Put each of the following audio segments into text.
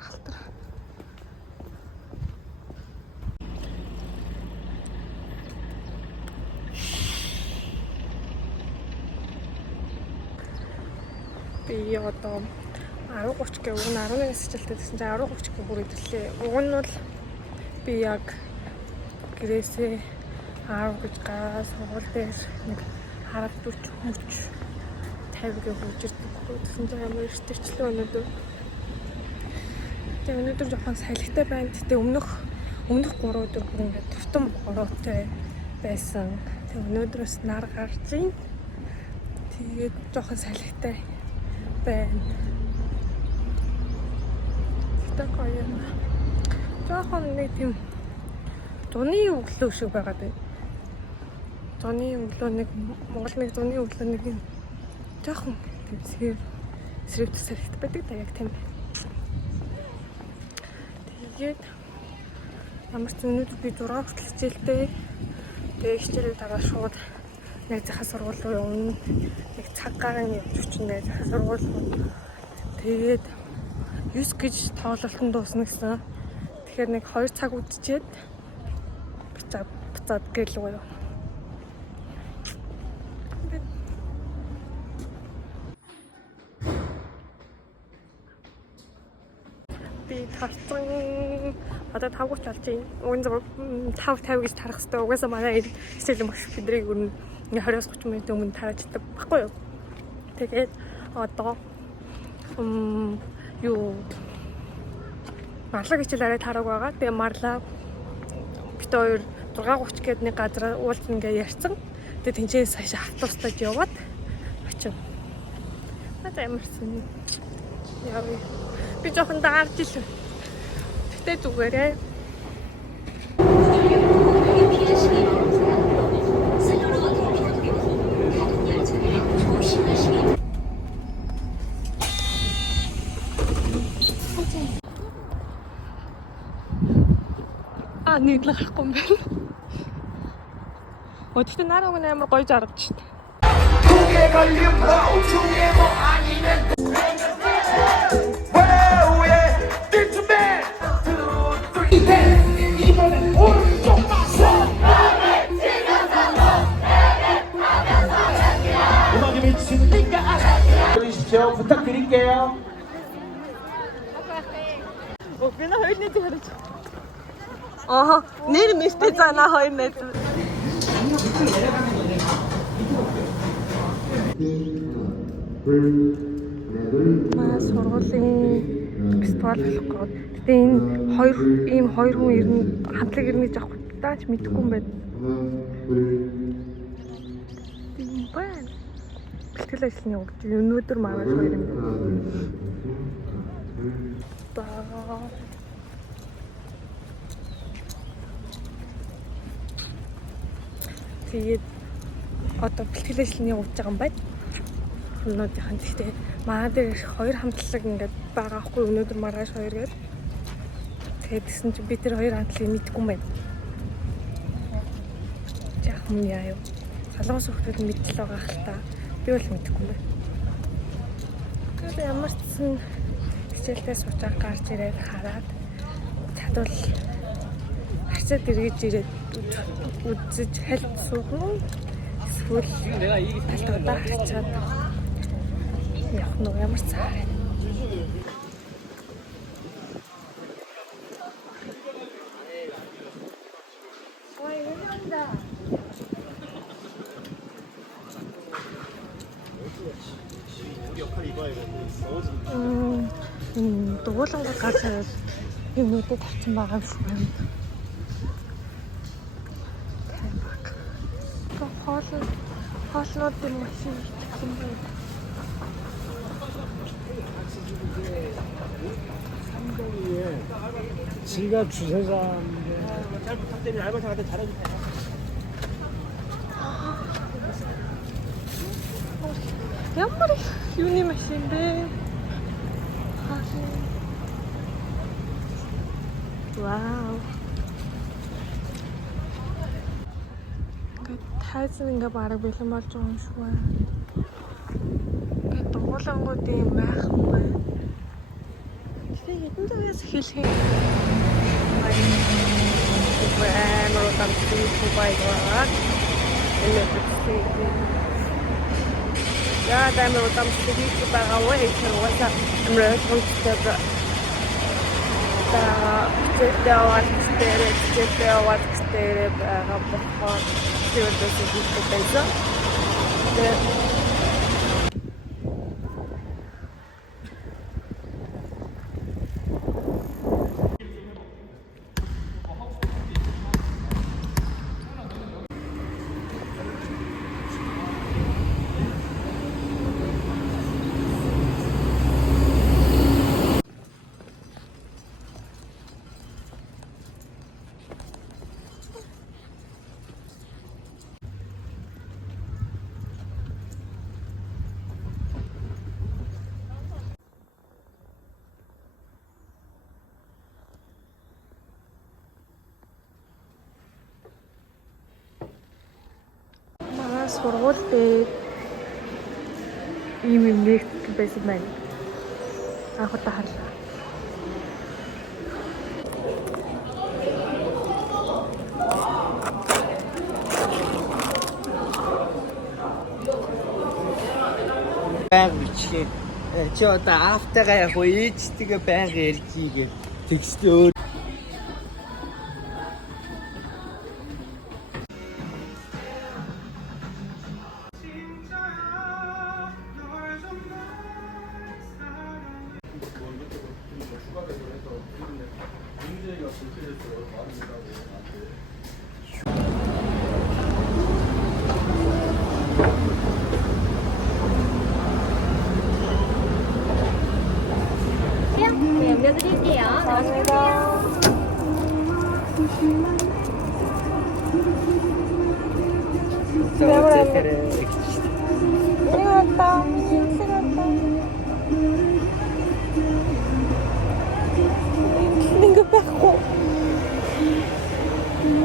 халтар. Би одоо 10:30 гээ уг нь 11-ээс хичээлтэй гэсэн чинь 10:30 гээ бүр идэрлээ. Уг нь бол би яг гэрээсээ 10 гэж гараад сургууль дээр нэг 10:40 гээ хурж ирдэг. Тэгсэн чинь амар эртэрчлээ өнөөдөр. Тэгээ өнөөдөр жоохон салхитай байна. Тэгээ өмнөх 3 өдөр бүр ингээд тутам бороотой байсан. Тэгээ өнөөдрөөс нар гарч ийн. Тэгээд жоохон салхитай байна. Гоё юм. Жоохон нэг тийм зуны өглөө шиг байгаад байна. Зуны өглөө нэг Монгол нэг зуны өглөө нэг юм жоохон тийм сэрэг төсөлт байдаг да яг тийм. Тэгээд ямар ч өнөөдөр би 6 хүртэл хичээлтэй. Тэгээд хичээлээ дараа шууд найзынхаа сургууль руу явна. Нэг цаг гарan явж очих найзынхаа сургууль руу. Тэгээд 9 гэж тоглолтон дуусна гэсэн. Тэгэхээр нэг 2 цаг үдчихэд буцаад гэлээ гоё. Би тарцсан одоо 5:30 болж байна. Уг нь 5:50 гэж тарах хэрэгтэй. Угаасаа манай хичээл багш бидрийг өрнө 20-30 минут өмнө тарааж идэх баггүй юу. Тэгээд одоо марлаг хичээл арай тараг байгаа. Тэгээ марлаа бит хоёр 6:30 гээд нэг газар уулзна гэж ярьсан. Тэгээ тэнцээс хашаа автобустад яваад очив. Надад ямарсан яа би жоохон даарч ил. Гэтэ зүгээрээ. Нийтлэн гарахгүй юм байна. Өдөртөө нараг амар гоё жаргаж шít. 음악이 미치니까 보이십시오. 부탁드릴게요. Би нэ хоёр нэг хараач. Нэр мэстэй цаана хоёр нэг. Маа сургуулийн фестивал болохгүй. Гэтэ энэ хоёр хүн ирнэ хамтлаг ирнэ гэж авах тааж мэдэхгүй юм байна. Тийм байна. Бэлтгэл ажлын явж өнөөдөр маргааш хоёр юм байна. Тэгээд одоо бэлтгэл ажлын явж байгаа юм байна. Өнөөдрийнхэн гэхдээ манай дээр хоёр хамтлаг ингээд байгаа хгүй өнөөдөр маргааш хоёр гээд. Тэгээд гэсэн чинь би тэр хоёр хамтлагийг мэдэхгүй юм байна. Яах юм яа юу? Солонгос хүмүүс мэдл байгаа хэл та. Би бол мэдэхгүй юм байна. Тэгээд ямар ч сан хичээлдээ суучаа гарч ирээд хараад чадвал харцад эргэж ирээд үзэж хальт суух эсвэл талтуудаа харчаад явах нь ямар цаа. Дуулангууд гарч ирээд юмнуудад тавьсан байгаа юм шиг байна. Хоолнуудын машин юм байна. 삼거리에 지갑 주차장인데 잘 부탁드리면 알바생한테 잘해주세요. Ямар юуны машин бэ? Вау. Тайзан ингээ бараг бэлэн болж байгаа юм шиг байна. Ингээ дуулангууд юм байх юм байна. хэдэн цагаас эхэлхээ. Амар удаан Дубай байгаа. Энэ бүсгүй. Яа амар удаан бүсгүй байгаа вэ? Тэр угаасаа амар төгсдөг. Зэтэй аваад байгаа болохоор тэр дэсээ байсан. Сургууль дээр ийм нэгт байсан байна. Анх удаа харлаа. Бичлээ. Чи одоо автагаа яг ээжтэйгээ байнга ярьчихъя гэж тэгслээ. 연결드릴게요. 감사합니다. 고생했다. 고생했다. Нэг байхгүй.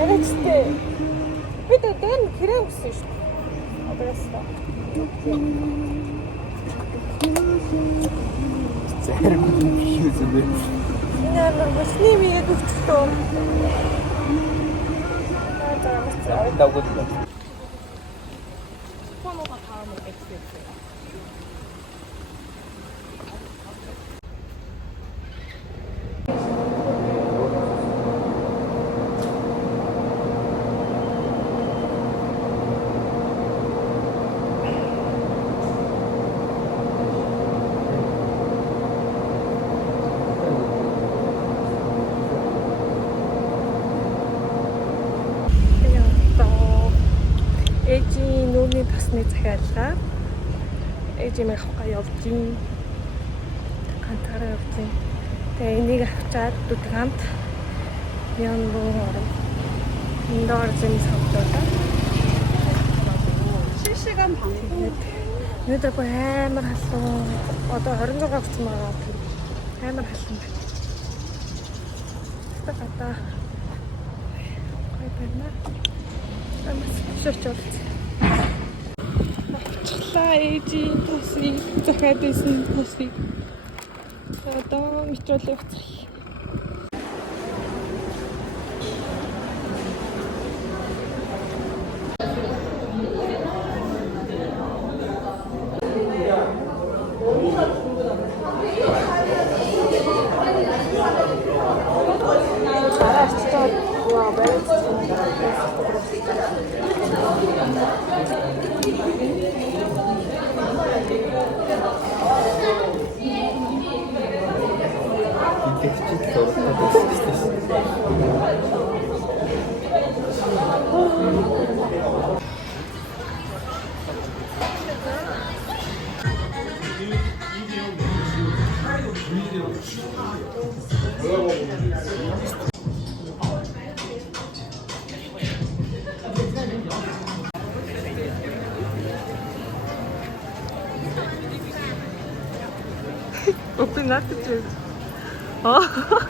Арайчтэй. Би дэн крем гэсэн шүү дээ. Обрастай. Зарим юм зүгөө. Энэ амар босны мигэд өгчтөө. Аа Дагууд л. 코너가 다음은 XX예요. Ээжийн нүүрний тосны захиалга. Ээжийн авахгаа явдیں۔ Ганцаараа явдیں۔ Тэгээ энийг авчаад дүдгамт ян руу орно. Индор зэм савдаа. 실시간 방송. Нүдэ бүр амар халуун. Одоо 26 хүрсэн байгаа. Амар халуун байна. Гадаа. Гой байна. Амс шочолт. Авчлаа ээжийн тосыг захиад байсан тосыг. Одоо метрол явцгаая. Open that too. Oh.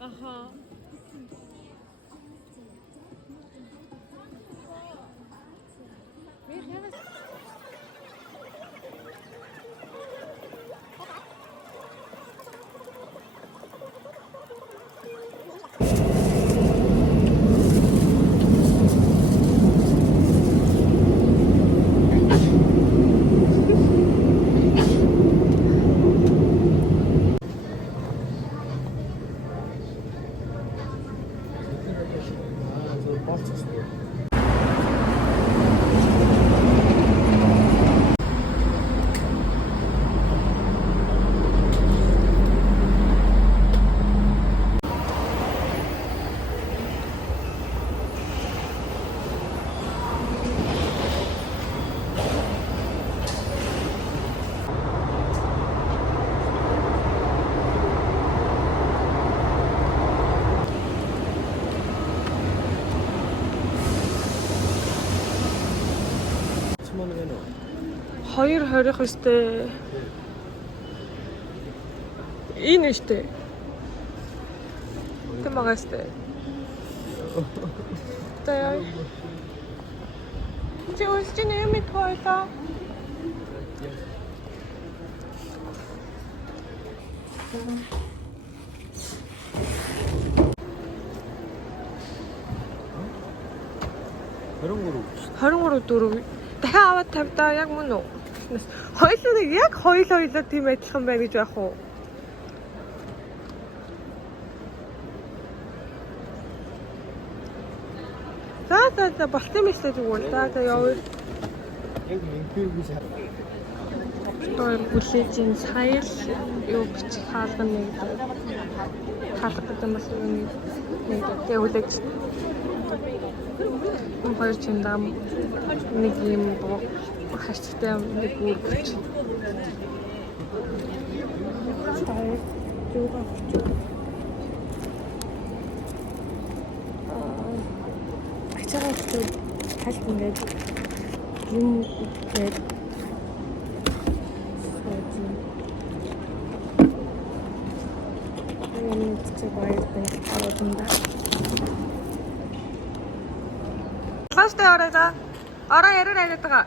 Aha. болчихсон. Чимээ нэг нөө. 2.29-тэй. Энэ штэ. Тэмээстэй. Тэ. Чи үлч нэмэ тойлоо. Хөрөнгөрөө. 23.4. Дахиад аваад тавьдаа яг мөн үү? Хоёулаа яг хоёулаа тийм адилхан байна гэж байх уу? За болт юм шүү дээ тэгвэл. За явъя. Яг минпиг гэж хараа. Той бүлэжийн саял юу бичих хаалга нэгдэ. Хаалга гэдэг юм бол юу нэгдэ. Тэгээ үлээж. Хоёр чиндам нэг юм боо хашигтай нэг бүр бич. Саял юу гавч. Ачаараа талт ингээд юм гээд энэ ч баяр байна. Класстай ороо. Ороо яриад байгаа.